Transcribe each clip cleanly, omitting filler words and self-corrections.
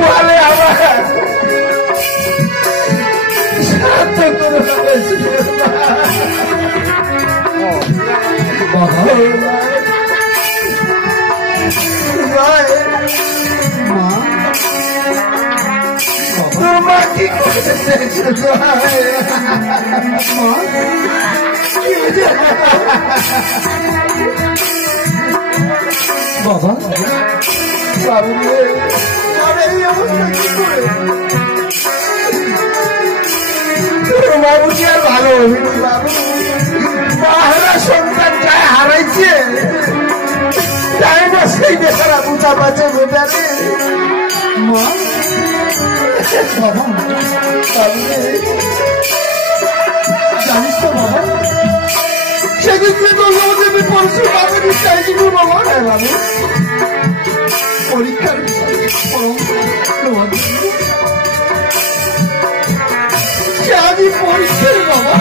বলে আমার সাথে কোনো মা কি করতেছে বাবা বাবু এই অবস্থা কি করে বাবু কি আর ভালো হবি বাবু মাহারা সন্তান যায় হারাইছে তাই না সেই বেচারা বুঝা পাচ্ছে বেটারে মা বাবা বাবু জানিস তো বাবা সেদিন যে আমি পরশু বাবু চাইছিল বাবা হ্যাঁ বাবু পরীক্ষার আমি পরীক্ষার বাবা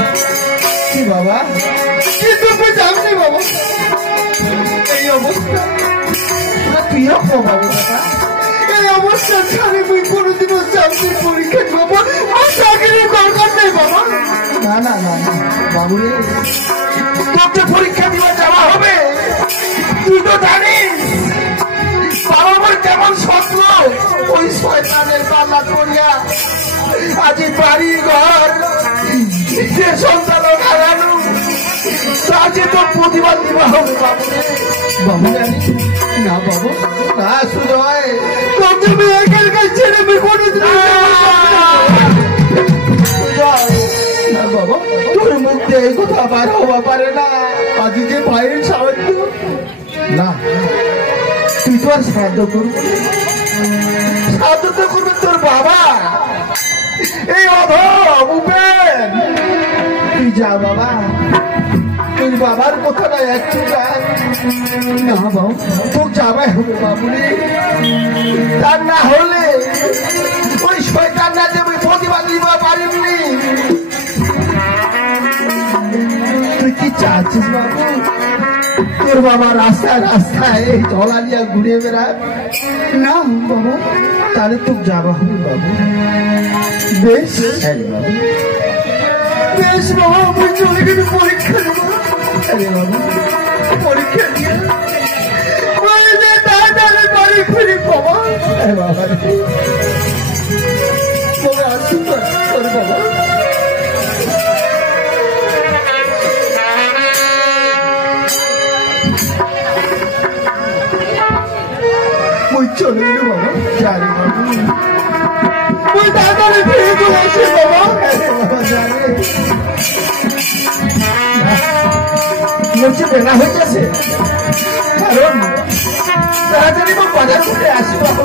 কি বাবা কিন্তু জাননি বাবা এই অবস্থা তুই বাবু এই অবস্থা ছাড়ে তুই কোনোদিনও চাকরির পরীক্ষা বাবা আর চাকরির দরকার নেই বাবা না না না না বাবু রে তোকে পরীক্ষা দিবা যাওয়া হবে তুই তো জানিস বাবা আমার কেমন স্বপ্ন ওই শয়তানের পাল্লা করিয়া আজ বাড়ি ঘর যে সন্তানও হারানো তাকে তো প্রতিবাদ দিবা হবে বাবু বাবু জানি না বাবু না সুজয় তোকে মেয়ের কাছে ছেড়ে বিপদে বাবা তোর মধ্যে এই কথা বার হওয়া পারে না আজকে ভাইয়ের সাহায্য না তুই তো আর সাহায্য করবি সাহায্য তো করবে তোর বাবা এই অধম উপেন তুই যা বাবা তোর বাবার কথাটা একটু না বাবু তোর যাবাই হবে বাবুরে তার না হলে ওই শয়তান না যে প্রতিবাদ দিবা পারিবনি তুই কি চাচ্ছিস বাবু তোর বাবা রাস্তায় রাস্তায় এই ঝোলা নিয়ে ঘুরে বেড়ায় না বাবু তাহলে তোর যাবা হবে বাবু বেশ বাবু বেশ বাবা আমি চলে গেলে পরীক্ষা দেবো আরে বাবু পরীক্ষা দিয়ে তাড়াতাড়ি বাড়ি ফিরি বাবা বাবা তবে আশীর্বাদ কর বাবা চলে গেল বাবা জানি বাবু ওই তাড়াতাড়ি ফিরে চলে আসে বাবা বাবা জানে বলছে বেলা হয়ে গেছে কারণ তাড়াতাড়ি বাজার করে আসি বাবা